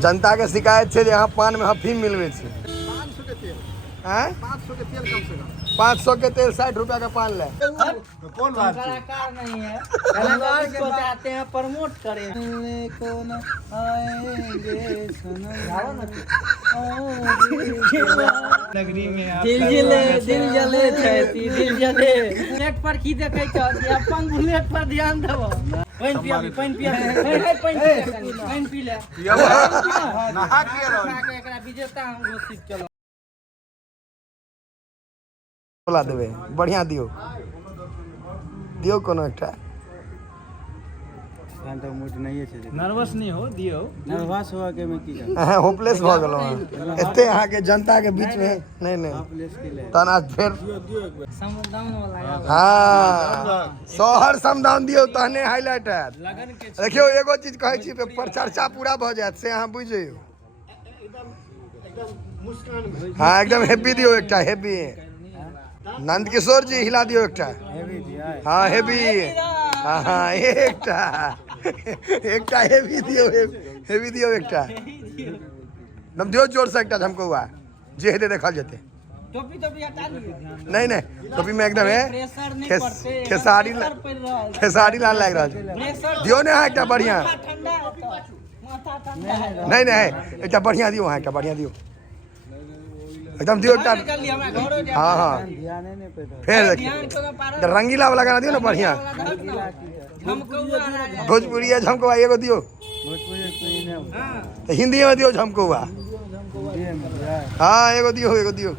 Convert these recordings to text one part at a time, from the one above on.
जनता के शिकायत है यहाँ पान में अफीम मिलवे 500 के तेल 60 रुपया का पान ले। कौन कलाकार नहीं है, कलाकार को चाहते हैं प्रमोट करें। कौन आएंगे नगरी में दिल जले दिल जले बुलेट पर की देखे अपन बुलेट पर ध्यान देबो। पानी पी ले नहा के एकरा विजेता हम घोषित केलो। बोला देवे बढ़िया दियो कोनो एकटा मूड नहीं है। नर्वस नहीं हो दियो, नर्वस हुआ के मैं की होपलेस भ गेलो एते अहाँ के जनता के बीच में नहीं तना फिर समदान वाला हां शहर समदान दियो तहने हाईलाइट है। देखियो एगो चीज कहै छी पर चर्चा पूरा भ जायत से अहाँ बुझियो हां एकदम हेवी दियो एकटा हेवी नंद किशोर जी हिला दियो एकटा हाँ हेवी हाँ एकटा हेवी दियो एकटा नम दियो जोर से एकटा झमको हुआ जे हेते देखल जेते। टोपी हटा लिए नहीं टोपी में एकदम है खेसारी लाल लाग रहा है दियो ना एकटा बढ़िया नहीं एकटा बढ़िया दियो हाँ एकटा बढ़िया दियो एकदम दियो एकटा हाँ फिर रंगीला वाला गाना दियो ना बढ़िया भोजपुरी झमको एगो दियो हिंदी में दियो झमको हुआ हाँ एगो दियो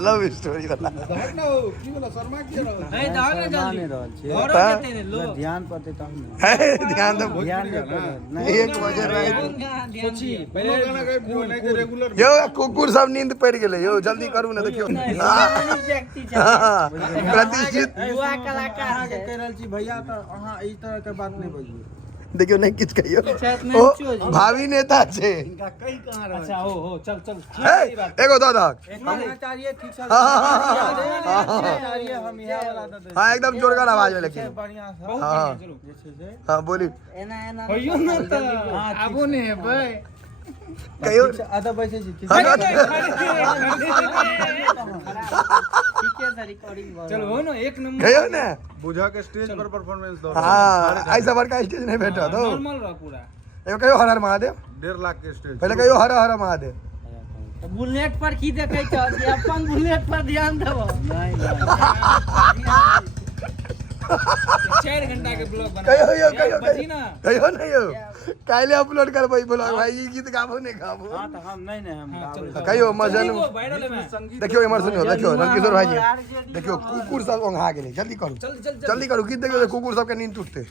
लव स्टोरी वाला ध्यान पते तो ध्यान दो 1 बजे यो कुकुर सब नींद पड़ गेले यो जल्दी करू ना देखियो प्रतिष्ठित युवा कलाकार के कह रहल छी भैया तो अहाँ ई तरह के बात नहीं बोलिए। देखियो नहीं किछ कहियो भावी नेता छे इनका कई कहां रहा। अच्छा हो चल एगो दादा आचार्य ठीक से हम यह वाला दे हां एकदम जोरदार आवाज में लेकिन बढ़िया हां बोली एना होइयो ना त आबो ने भाई कहियो आधा पैसे जी ठीक है सर रिकॉर्डिंग चलो हो ना एक नंबर कहियो ना बुझा के स्टेज पर परफॉर्मेंस दो। हां ऐसा बड़का स्टेज नहीं भेटो तो नॉर्मल रह पूरा एगो कहियो हर हर महादेव 1.5 लाख के स्टेज पहले कहियो हर हर महादेव बुलेट पर की देखे छ अपन बुलेट पर ध्यान देबो। नहीं 4 घंटा के ब्लॉग बना कहियो नहीं हो काले अपलोड करबै ब्लॉग भाई ई गीत गाबो नहीं गाबो। हां तो हम नहीं हम कहियो मजन देखियो एमर सुनियो देखियो रंगकिशोर भाई जी देखियो कुकुर सब ओंघा गेले जल्दी करू गीत देखियो कुकुर सब के नींद टूटते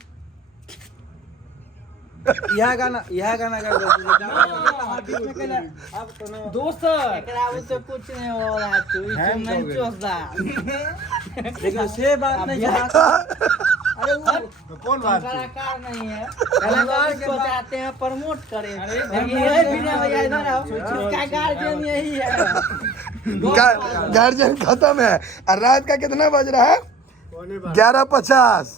यह गाना कर दोस्त एकरा से कुछ नहीं हो रहा तू ई नहीं चोसदा देखो से बात नहीं है। अरे कौन बात कलाकार नहीं है, कलाकार को चाहते हैं प्रमोट करें। ये बिना भैया इधर आओ इसका गार्जियन यही है। गार्जियन खत्म है और रात का कितना बज रहा है 11:50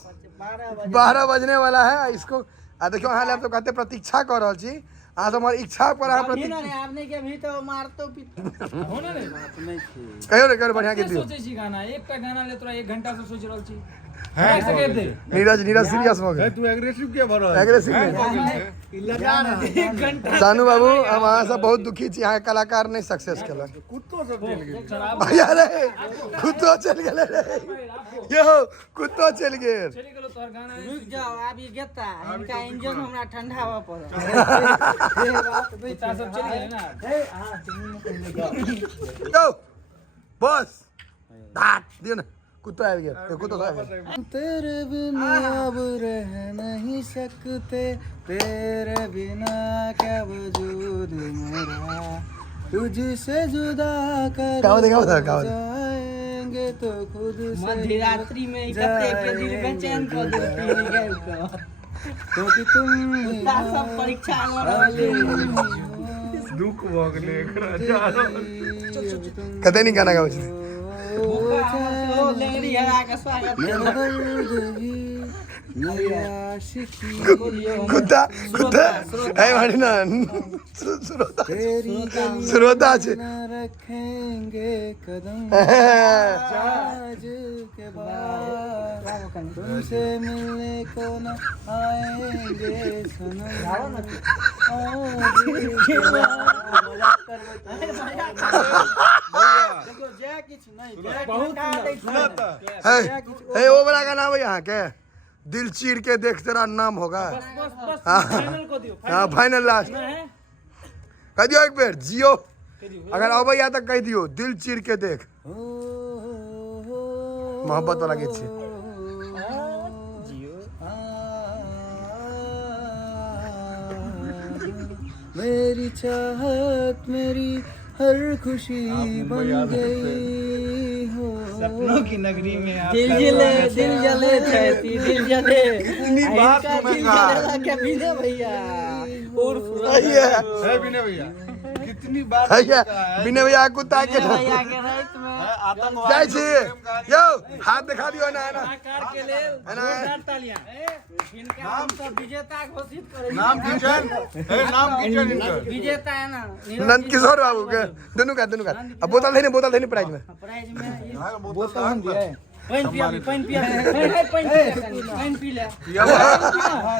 12 बजने वाला है इसको देखियो हाल आप तो कहते प्रतीक्षा कर रहल छी आ तो हमार इच्छा पर आ प्रतीक्षा आपने के भी तो मारतो हो ना रे बात नहीं थी कहियो रे कर बढ़िया गीत दियो सोचे छी गाना एकटा गाना ले तोरा 1 घंटा से सोच रहल छी नीरज सीरियस हो गए तू एग्रेसिव क्या भरो एग्रेसिव सानू बाबू हम अहाँ सब बहुत दुखी छी यहाँ कलाकार नहीं सक्सेस केलक कुत्तो सब चल गए अरे कुत्तो चल गेले रे यो कुत्तो चल गेल रुक जाओ अब ये गेता इनका इंजन हमरा ठंडा हुआ पड़ा सब चल गए ना go बस डाट दियो ना कुत्ता आ गया कुत्ता आ गया तेरे बिना अब रह नहीं सकते तेरे बिना क्या वजूद मेरा तुझसे जुदा कर जाएंगे तो खुद से मध्यरात्रि में इकट्ठे के दिल बेचैन कर देती है क्योंकि तुम सब परीक्षा वाले दुख भोगले कते नहीं गाना गाओ लेंगड़ी हरा के स्वागत मेरी आशिकी कुत्ता कुत्ता ए मारी ना श्रोता तेरी श्रोता छे न रखेंगे कदम आज के बाद तुमसे मिलने को न आएंगे सनम ए वो बड़ा का नाम है यहाँ के दिल चीर के देख तेरा नाम होगा हाँ फाइनल लास्ट कह दियो एक बेर जियो अगर अब या तक कह दियो दिल चीर के देख मोहब्बत वाला गीत छे मेरी चाहत मेरी हर खुशी बन गई हो सपनों की नगरी में दिल जले दिल जले इतनी बात इनका मैं दिल कहा। जलेगा क्या विनय भैया उर्फ सही है विनय भैया कितनी बात भैया बिना भैया कुत्ता के विनय भैया के रात में जाय छी यो हाथ दिखा दियो ना ना कलाकार के लिए जोरदार तालियां इनका हम सब विजेता घोषित करेंगे नाम किचन नाम किचन इनका विजेता है ना नंद किशोर बाबू के दोनों का अब बोतल देनी प्राइज में प्राइज में बोतल हम दिया है पानी पिया पानी पी ले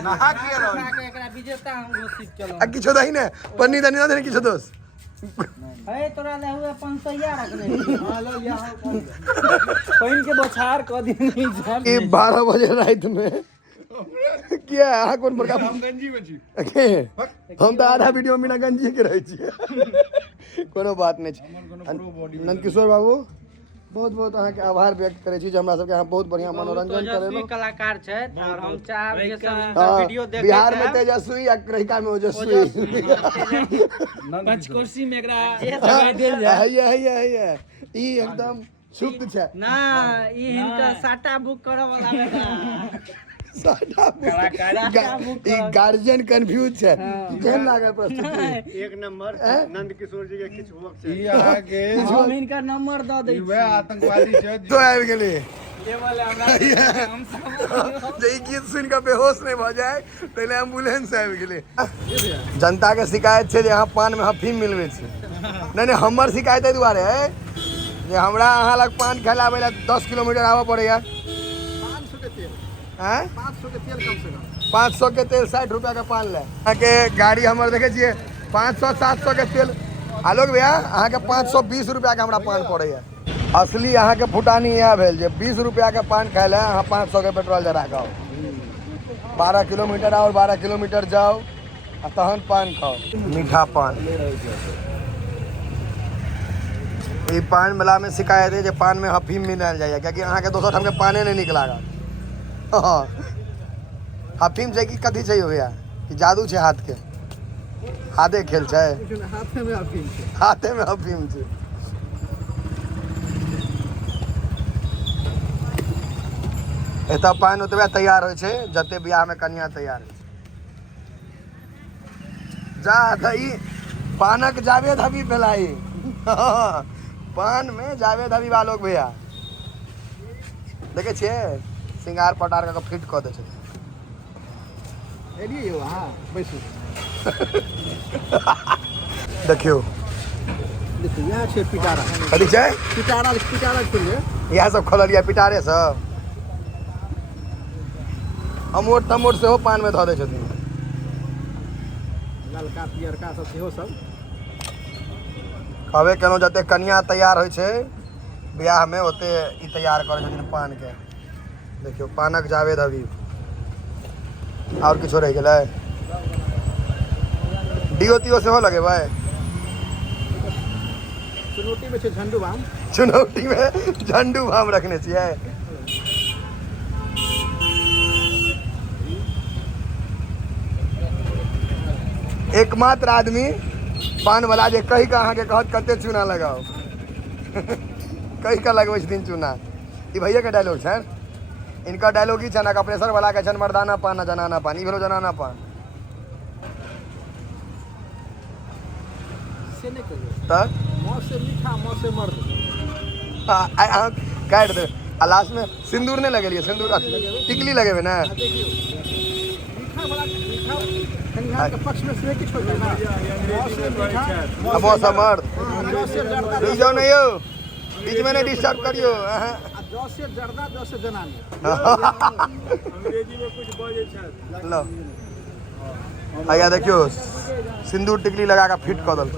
नहा के रहो के एकरा विजेता हम घोषित चलो आ किछो दही ने पन्नी दनी ना देने किछो दोस है तोरा ले हुए 500 रखने पानी के बछार क दिन नहीं जान कि 12 बजे रात में क्या अहाँ कोन बड़का हम गंजी बची के हम तो आधा वीडियो में बिना गंजी के रहे छी कोनो बात नहीं छै नंद किशोर बाबू बहुत बहुत अहाँ के आभार व्यक्त करे छी जे हमरा सबके अहाँ बहुत बढ़िया मनोरंजन करेलो कलाकार छै और हम चाहब जे सब हाँ, वीडियो देखे बिहार में तेजस्वी या रहिका में ओजस्वी पंचकोशी में एकरा है ई एकदम शुद्ध छै ना ई हिनका साटा बुक करे वाला बेटा साटा ई गार्जियन कंफ्यूज छै केहन लागल प्रस्तुति एक नंबर नंद किशोर जी के किछ होक छै ई आगे हम इनका नंबर द दै वे आतंकवादी छै तो आबि गेली ये वाले हमरा हम सब जे ई गीत सुन के बेहोश नहीं भ जाए पहले एम्बुलेंस आबि गेली जनता के शिकायत छै जे यहाँ पान में अफीम मिलबै छै नहीं हमर शिकायत एहि दुआरे है जे हमरा अहाँ लग पान खिलाबै ला 10 किलोमीटर आबऽ पड़ैया 500 के तेल कम से कम 500 के तेल 60 रुपया का पान ले अहाँ के गाड़ी हमर देखे छियै 500 700 के तेल आलोक भैया अहाँ के 520 रुपया के हमरा पान पड़ैया असली अहाँ के फुटानी यह भेल जे 20 रुपया के पान खाए ला अहाँ 500 के पेट्रोल जरा खाओ 12 किलोमीटर और 12 किलोमीटर जाओ आ तहन पान खाओ मीठा पान ई पान वाला में शिकायत है जे पान में अफीम मिलायल जाइए क्योंकि अहाँ के दोसर ठाम के पाने नहीं नीक लागत अफीम छै कि कथी छै भैया कि जादू छै हाथ के हाथे खेल छै हाथे में अफीम छै एतऽ पानि ओतबे तैयार होइ छै जते बियाह में कन्या तैयार होइ छै जा दही पानक जावेद हबीब भेलाई पान में जावेद हबीब आलोक भैया देखे छियै सिंगार पटार का फिट कऽ दै छै देखियो यहाँ छै पिटारा कथी छै पिटारा खोलिए इएह सब खोललियै पिटारे सब अमोट तमोट सेहो पान में धऽ दै छथिन ललका पियरका सब सेहो सब कहबे केलहुँ जते कन्या तैयार होइ छै बियाह में ओते ई तैयार करै छथिन पान के देखियो पानक जावेद हबीब और किछो रह गेलै डीओ तीओ सेहो लगेबै चुनौती में छै झंडू बाम चुनौती में झंडू बाम रखने छियै एकमात्र आदमी पान वाला जे कहि के अहाँ के कहत कते चूना लगाओ कहि के लगबै छथिन चूना ई भैया के डायलॉग छै इनका डायलॉग ही छना का प्रेशर वाला के छन मर्दाना पान जनाना पान ई भेलो जनाना पान से नहीं कहियो तक मौत से मीठा मौत से मर्द अहाँ काटि दे आ लास्ट में सिंदूर नहीं लगेलिए, सिंदूर टिकली लगे हुए ना। पक्ष में से किस होता है ना अब वो समर्थ रुक जाओ नहीं हो, बीच में नहीं डिस्टर्ब करियो। जो से जर्दा जो से जनानी अंग्रेजी में कुछ बोले छे। लो आया देखियो सिंदूर टिकली लगा के फिट कर दल।